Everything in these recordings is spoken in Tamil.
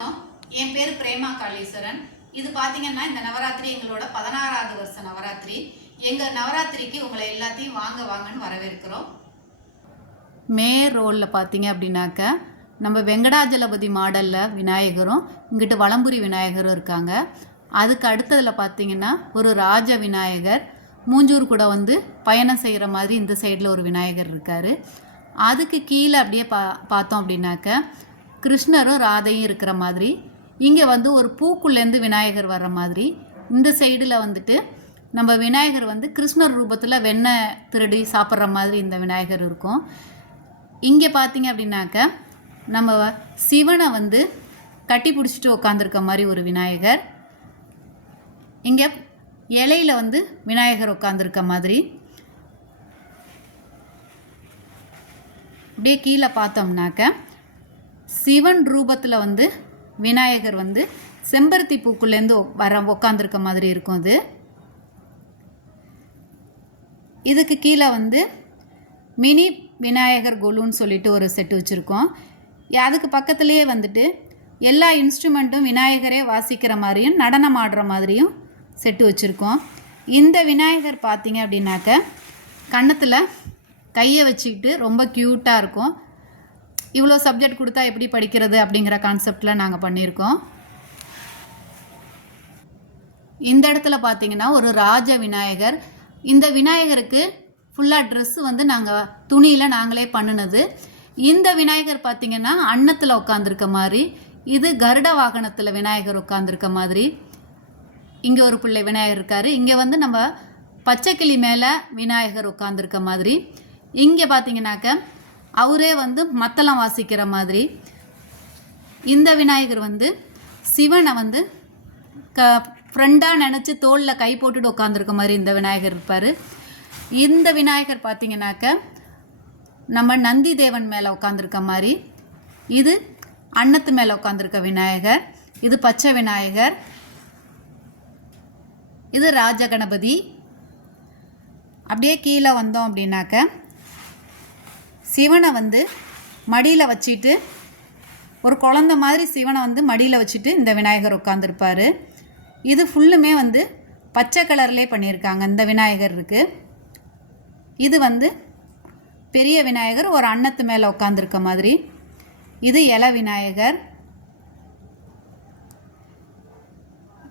என் பேர் பிரேமா காளீஸ்வரன். இது பார்த்தீங்கன்னா இந்த நவராத்திரி எங்களோட 16வது வருஷ நவராத்திரி. எங்கள் நவராத்திரிக்கு உங்களை எல்லாத்தையும் வாங்க வாங்கன்னு வரவேற்கிறோம். மே ரோலில் பார்த்தீங்க அப்படின்னாக்க நம்ம வெங்கடாஜலபதி மாடலில் விநாயகரும் இங்கிட்டு வலம்புரி விநாயகரும் இருக்காங்க. அதுக்கு அடுத்ததில் பார்த்தீங்கன்னா ஒரு ராஜ விநாயகர் மூஞ்சூர் கூட பயணம் செய்கிற மாதிரி இந்த சைடில் ஒரு விநாயகர் இருக்கார். அதுக்கு கீழே அப்படியே பார்த்தோம் அப்படின்னாக்க கிருஷ்ணரும் ராதையும் இருக்கிற மாதிரி, இங்கே ஒரு பூக்குள்ளேருந்து விநாயகர் வர்ற மாதிரி, இந்த சைடில் நம்ம விநாயகர் கிருஷ்ணர் ரூபத்தில் வெண்ணெய் திருடி சாப்பிட்ற மாதிரி இந்த விநாயகர் இருக்கும். இங்கே பார்த்தீங்க அப்படின்னாக்க நம்ம சிவனை கட்டி பிடிச்சிட்டு உட்காந்துருக்க மாதிரி ஒரு விநாயகர், இங்கே இலையில் விநாயகர் உட்காந்துருக்க மாதிரி. அப்படியே கீழே பார்த்தோம்னாக்க சிவன் ரூபத்தில் விநாயகர் செம்பருத்தி பூக்குள்ளேருந்து உட்காந்துருக்க மாதிரி இருக்கும். இதுக்கு கீழே மினி விநாயகர் கொலுன்னு சொல்லிட்டு ஒரு செட்டு வச்சுருக்கோம். அதுக்கு பக்கத்துலேயே எல்லா இன்ஸ்ட்ருமெண்ட்டும் விநாயகரே வாசிக்கிற மாதிரியும் நடனம் ஆடுற மாதிரியும் செட்டு வச்சுருக்கோம். இந்த விநாயகர் பார்த்தீங்க அப்படின்னாக்க கன்னத்தில் கையை வச்சுக்கிட்டு ரொம்ப க்யூட்டாக இருக்கும். இவ்வளோ சப்ஜெக்ட் கொடுத்தா எப்படி படிக்கிறது அப்படிங்கிற கான்செப்டில் நாங்கள் பண்ணியிருக்கோம். இந்த இடத்துல பார்த்தீங்கன்னா ஒரு ராஜ விநாயகர். இந்த விநாயகருக்கு ஃபுல்லாக ட்ரெஸ்ஸு நாங்கள் துணியில் நாங்களே பண்ணினது. இந்த விநாயகர் பார்த்திங்கன்னா அன்னத்தில் உட்காந்துருக்க மாதிரி, இது கருட வாகனத்தில் விநாயகர் உட்காந்துருக்க மாதிரி. இங்கே ஒரு பிள்ளை விநாயகர் இருக்கார். இங்கே நம்ம பச்சைக்கிளி மேலே விநாயகர் உட்காந்துருக்க மாதிரி. இங்கே பார்த்தீங்கன்னாக்க அவரே மத்தளம் வாசிக்கிற மாதிரி. இந்த விநாயகர் சிவனை ஃப்ரெண்டாக நினச்சி தோளில் கை போட்டுட்டு உட்காந்துருக்க மாதிரி இந்த விநாயகர் இருப்பார். இந்த விநாயகர் பார்த்தீங்கன்னாக்க நம்ம நந்தி தேவன் மேலே உட்காந்துருக்க மாதிரி. இது அன்னத்து மேலே உட்காந்துருக்க விநாயகர். இது பச்சை விநாயகர். இது ராஜகணபதி. அப்படியே கீழே வந்தோம் அப்படின்னாக்க சிவனை மடியில் வச்சுட்டு, ஒரு குழந்த மாதிரி சிவனை மடியில் வச்சுட்டு இந்த விநாயகர் உட்காந்துருப்பார். இது ஃபுல்லுமே பச்சை கலர்லேயே பண்ணியிருக்காங்க. இந்த விநாயகர் இருக்குது. இது பெரிய விநாயகர் ஒரு அன்னத்து மேலே உட்காந்துருக்க மாதிரி. இது இலை விநாயகர்.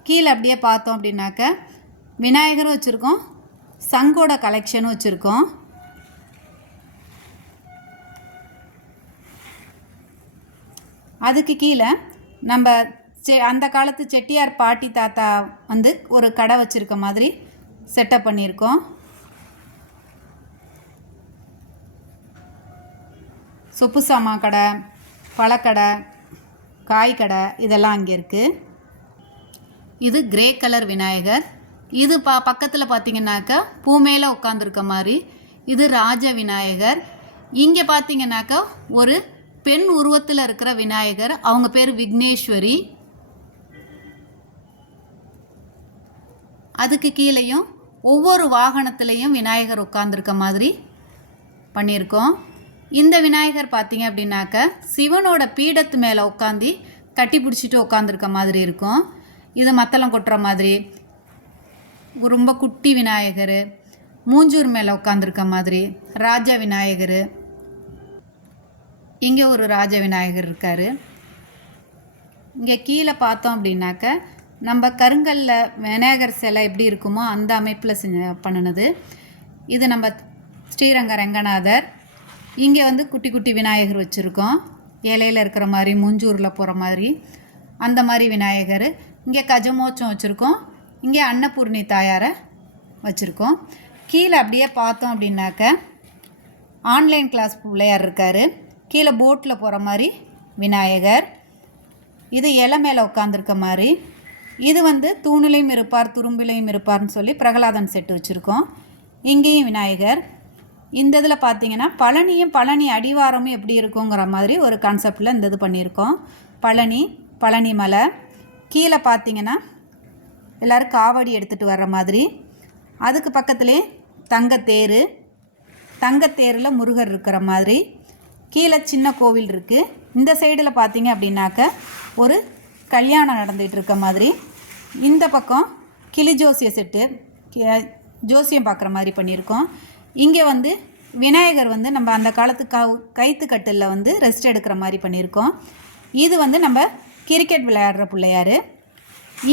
கீழே அப்படியே பார்த்தோம் அப்படின்னாக்க விநாயகரும் வச்சுருக்கோம், சங்கோட கலெக்ஷனும் வச்சுருக்கோம். அதுக்கு கீழே நம்ம அந்த காலத்து செட்டியார் பாட்டி தாத்தா ஒரு கடை வச்சுருக்க மாதிரி செட்டப் பண்ணியிருக்கோம். சொப்பு சாமான் கடை, பழக்கடை, காய்கடை இதெல்லாம் அங்கே இருக்குது. இது கிரே கலர் விநாயகர். இது பக்கத்தில் பார்த்தீங்கன்னாக்கா பூ மேலே உட்காந்துருக்க மாதிரி. இது ராஜ விநாயகர். இங்கே பார்த்தீங்கன்னாக்கா ஒரு பெண் உருவத்தில் இருக்கிற விநாயகர், அவங்க பேர் விக்னேஸ்வரி. அதுக்கு கீழேயும் ஒவ்வொரு வாகனத்துலேயும் விநாயகர் உட்காந்துருக்க மாதிரி பண்ணியிருக்கோம். இந்த விநாயகர் பார்த்தீங்க அப்படின்னாக்க சிவனோட பீடத்து மேலே உட்காந்து கட்டி பிடிச்சிட்டு உட்காந்துருக்க மாதிரி இருக்கும். இது மத்தளம் கொட்டுற மாதிரி. ரொம்ப குட்டி விநாயகர் மூஞ்சூர் மேலே உட்காந்துருக்க மாதிரி. ராஜா விநாயகர். இங்கே ஒரு ராஜ விநாயகர் இருக்கார். இங்கே கீழே பார்த்தோம் அப்படின்னாக்க நம்ம கருங்கல்லில் விநாயகர் சிலை எப்படி இருக்குமோ அந்த அமைப்பில் பண்ணினது. இது நம்ம ஸ்ரீரங்க ரங்கநாதர். இங்கே குட்டி குட்டி விநாயகர் வச்சுருக்கோம். இலையில் இருக்கிற மாதிரி, மூஞ்சூரில் போகிற மாதிரி அந்த மாதிரி விநாயகர். இங்கே கஜமோச்சம் வச்சுருக்கோம். இங்கே அன்னபூர்ணி தாயாரை வச்சுருக்கோம். கீழே அப்படியே பார்த்தோம் அப்படின்னாக்க ஆன்லைன் கிளாஸ் பிள்ளையார் இருக்கார். கீழே போட்டில் போகிற மாதிரி விநாயகர். இது இலை மேலே உட்காந்துருக்க மாதிரி. இது தூணிலையும் இருப்பார், துரும்பிலையும் இருப்பார்னு சொல்லி பிரகலாதன் செட்டு வச்சுருக்கோம். இங்கேயும் விநாயகர். இந்த இதில் பார்த்தீங்கன்னா பழனி அடிவாரமும் எப்படி இருக்குங்கிற மாதிரி ஒரு கான்செப்டில் இந்த இது பண்ணியிருக்கோம். பழனி மலை. கீழே பார்த்தீங்கன்னா எல்லோரும் காவடி எடுத்துகிட்டு வர்ற மாதிரி. அதுக்கு பக்கத்துலேயே தங்கத்தேரில் முருகர் இருக்கிற மாதிரி. கீழே சின்ன கோவில் இருக்குது. இந்த சைடில் பார்த்தீங்க அப்படின்னாக்க ஒரு கல்யாணம் நடந்துகிட்டு இருக்க மாதிரி. இந்த பக்கம் கிளி ஜோசிய செட்டு ஜோசியம் பார்க்குற மாதிரி பண்ணியிருக்கோம். இங்கே வந்து விநாயகர் வந்து நம்ம அந்த காலத்து கைத்து கட்டிலில் வந்து ரெஸ்ட் எடுக்கிற மாதிரி பண்ணியிருக்கோம். இது வந்து நம்ம கிரிக்கெட் விளையாடுற பிள்ளையார்.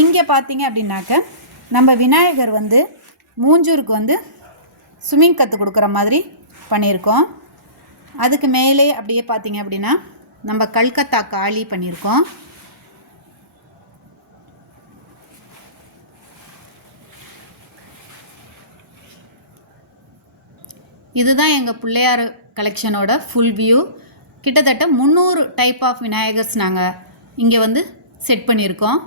இங்கே பார்த்தீங்க அப்படின்னாக்க நம்ம விநாயகர் வந்து மூஞ்சூருக்கு வந்து ஸ்விம்மிங் கற்றுக் கொடுக்குற மாதிரி பண்ணியிருக்கோம். அதுக்கு மேலே அப்படியே பார்த்தீங்க அப்படின்னா நம்ம கல்கத்தா காளி பண்ணியிருக்கோம். இதுதான் எங்கள் பிள்ளையார் கலெக்ஷனோட ஃபுல் வியூ. கிட்டத்தட்ட 300 டைப் ஆஃப் விநாயகர்ஸ் நாங்கள் இங்கே வந்து செட் பண்ணியிருக்கோம்.